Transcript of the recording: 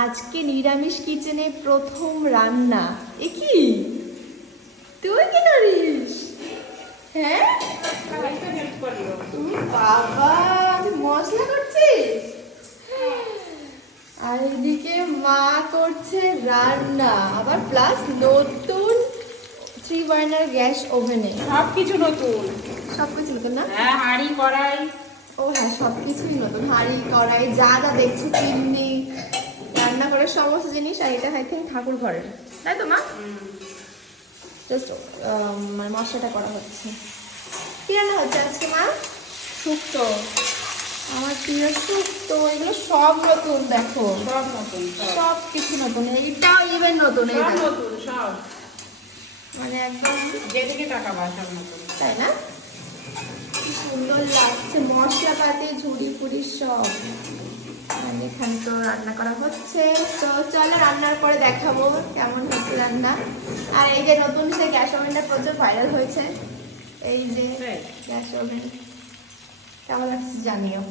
আজকে নিরামিষ কিচেনে প্রথম রান্না। এ কি তুই কি করিস? হ্যাঁ তুমি বাবা মশলা করছিস, আর এদিকে মা করছে রান্না, আবার প্লাস নতুন 3 বার্নার গ্যাস ওভেনে। সবকিছু নতুন, সবকিছু নতুন না? হ্যাঁ, হাঁড়ি কড়াই। ও হ্যাঁ, সবকিছুই নতুন, হাঁড়ি কড়াই যা যা দেখছি, চিমনি, রান্না করে সমস্ত জিনিস। আর এটা আই থিঙ্ক ঠাকুর ঘরের, তাই তো মা? জাস্ট মানে মশলাটা করা হচ্ছে। কি রান্না হচ্ছে আজকে মা? শুক্তো, আমার প্রিয় শুক্তো। এগুলো সব নতুন, দেখো সব নতুন, সব কিছু নতুন, এইটাও ইভেন নতুন, সব এইটা নতুন, সব মানে একদম, যেদিকে টাকা পায় সব নতুন। তাই না? কি সুন্দর লাগছে, মশলাপাতি ঝুড়ি ফুড়ি সব। আর এখানে তো রান্না করা হচ্ছে, তো চলো রান্নার পরে দেখাবো কেমন হচ্ছে রান্না। আর এই যে নতুন সে গ্যাস ওভেনটা প্রচুর ভাইরাল হয়েছে, এই যে গ্যাস ওভেন, কেমন লাগছে জানিও।